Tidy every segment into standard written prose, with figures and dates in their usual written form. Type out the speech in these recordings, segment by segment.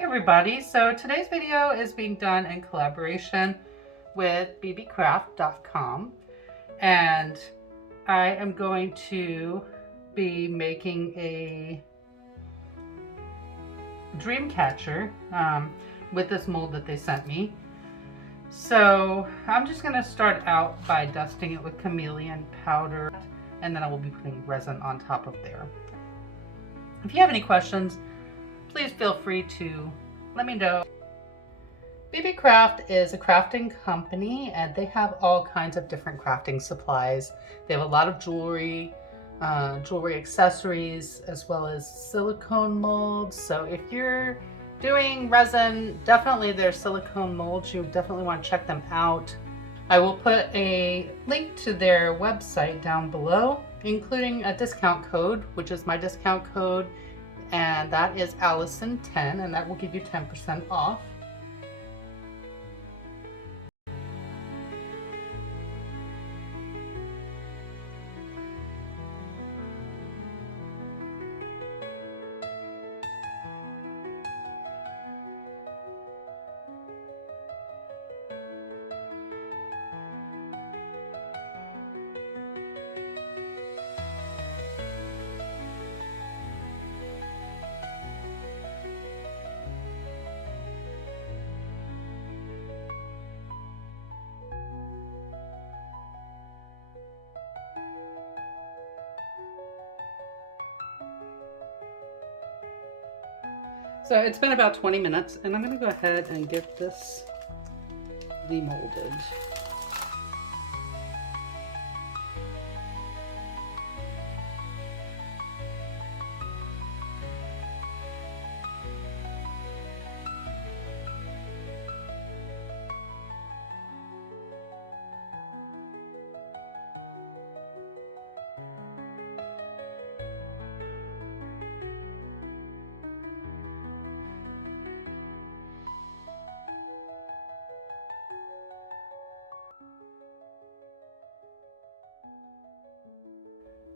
everybody, so today's video is being done in collaboration with Beebeecraft.com, and I am going to be making a dream catcher with this mold that they sent me. So I'm just going to start out by dusting it with chameleon powder, and then I will be putting resin on top of there. If you have any questions, please feel free to let me know. Beebeecraft is a crafting company, and they have all kinds of different crafting supplies. They have a lot of jewelry, jewelry accessories, as well as silicone molds. So if you're doing resin, definitely their silicone molds. You definitely want to check them out. I will put a link to their website down below, including a discount code, which is my discount code, and that is Allison10, and that will give you 10% off. So it's been about 20 minutes, and I'm going to go ahead and get this demolded.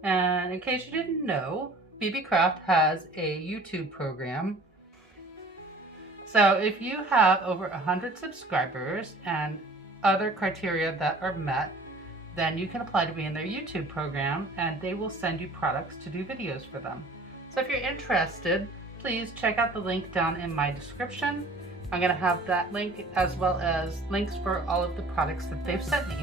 And in case you didn't know, Beebeecraft has a YouTube program. So if you have over 100 subscribers and other criteria that are met, then you can apply to be in their YouTube program, and they will send you products to do videos for them. So if you're interested, please check out the link down in my description. I'm going to have that link as well as links for all of the products that they've sent me.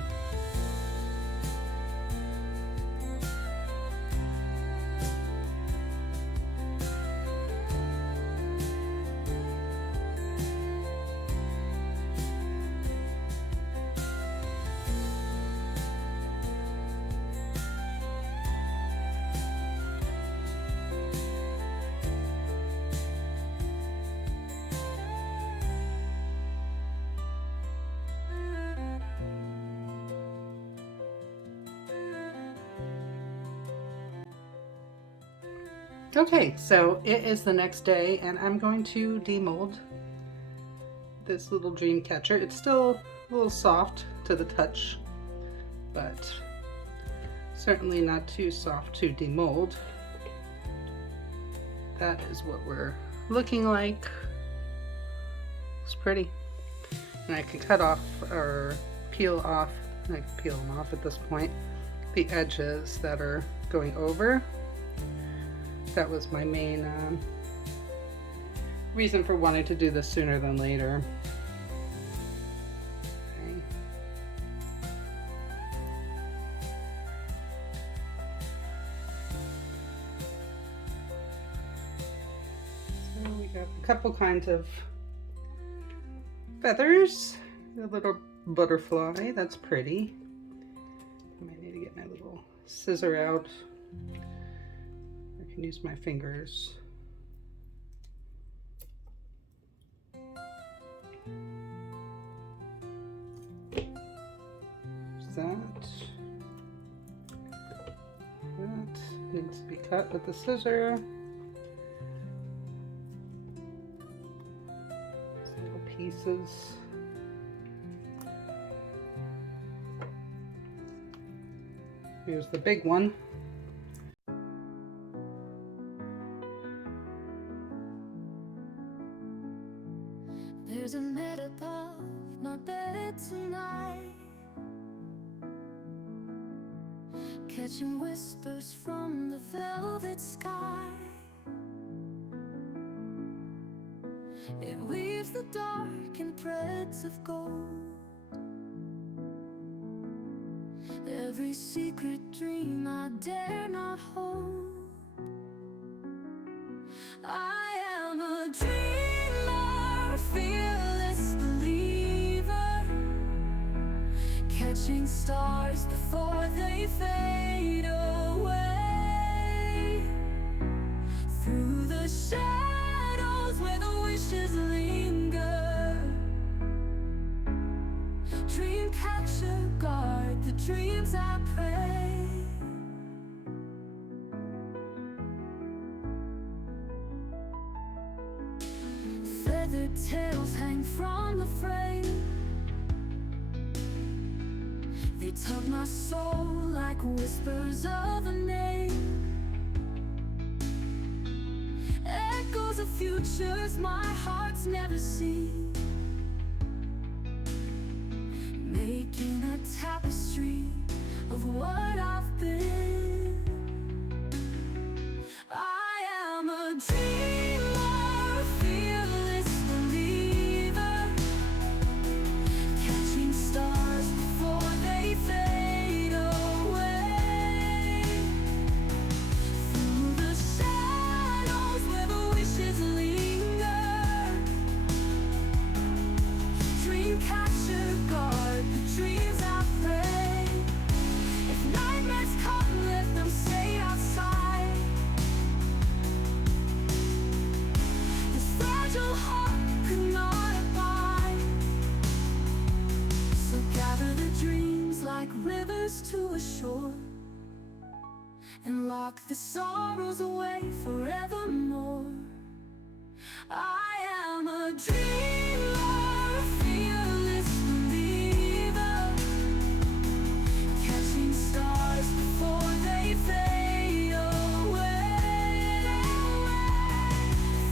Okay, so it is the next day, and I'm going to demold this little dream catcher. It's still a little soft to the touch, but certainly not too soft to demold. That is what we're looking like. It's pretty. And I can cut off or peel off, I can peel them off at this point, the edges that are going over. That was my main reason for wanting to do this sooner than later. Okay. So we got a couple kinds of feathers. A little butterfly, that's pretty. I might need to get my little scissor out. I can use my fingers. That needs to be cut with the scissor. These little pieces. Here's the big one. There's a net above my bed tonight, catching whispers from the velvet sky. It weaves the dark in threads of gold, every secret dream I dare not hold. I am a dreamer, fearless believer, catching stars before they fade away. Through the shadows where the wishes linger, dream catcher, guard the dreams I pray. Feathered tails hang from the frame, they tug my soul like whispers of a name. Echoes of futures my heart's never seen, making a tapestry of what I've been. I am a dreamer, fearless believer, catching stars before they fade away. Through the shadows where the wishes linger, dream catcher, guard the dreams I pray. If nightmares come, let them stay outside. This fragile heart could not abide. So gather the dreams like rivers to a shore, and lock the sorrows away forevermore. I am a dreamer, fearless believer, catching stars before they fade away.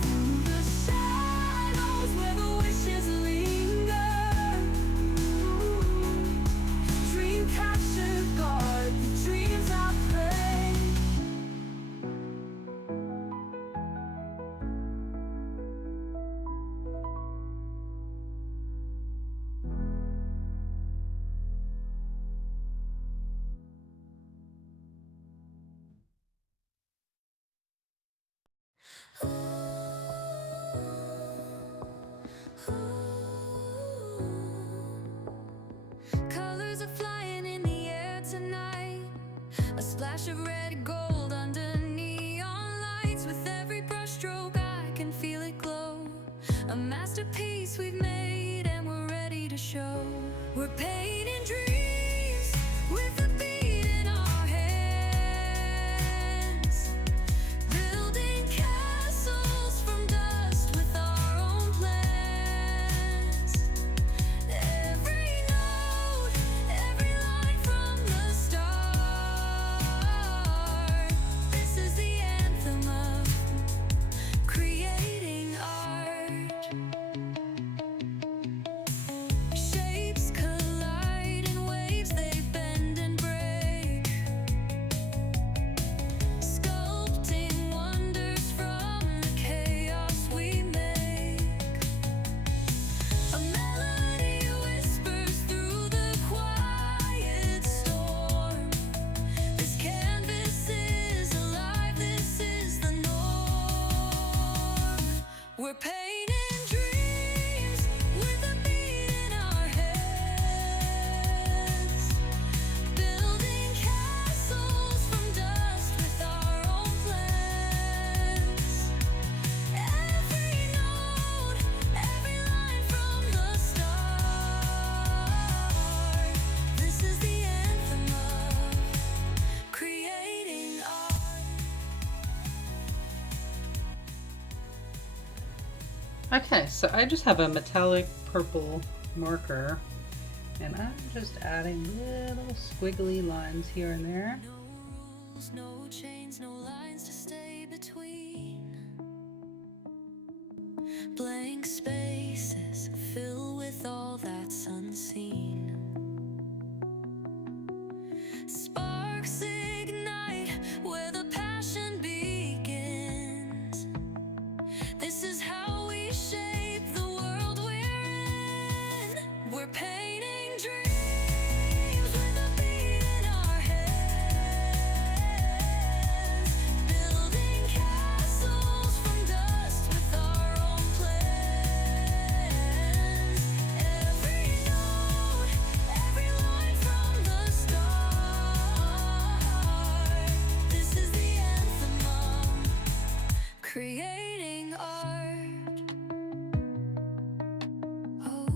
Through the shadows where the wishes linger, dream catcher, guard the dreams I pray. Colors are flying in the air tonight, a splash of red gold under neon lights. With every brushstroke I can feel it glow, a masterpiece we've made and we're ready to show. We're painting dreams with a beat in our hands, building castles from dust with our own plans. Every note, every line from the start, this is the anthem of creating art. Shapes collide in waves, they bend and break, sculpting wonders from the chaos we make. A melody whispers through the quiet storm. This canvas is alive, this is the norm. We're painting dreams with a beat in our heads, building castles from dust with our own plans. Every note, every line from the start, this is the anthem of creating art. Okay, so I just have a metallic purple marker, and I'm just adding little squiggly lines here and there. No rules, no chains, no lines to stay between. Blank spaces with all that's unseen. Sparks ignite where the passion begins. This is how we shape the world we're in. We're painting dreams with a beat in our hands, building castles from dust with our own plans. Every note, every line from the start. This is the anthem of creating art. Oh,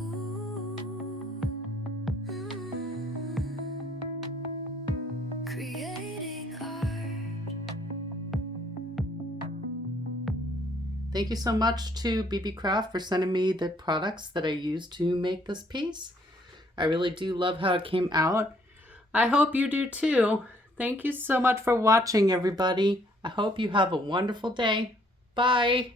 creating art. Thank you so much to Beebeecraft for sending me the products that I used to make this piece. I really do love how it came out. I hope you do too. Thank you so much for watching, everybody. I hope you have a wonderful day. Bye.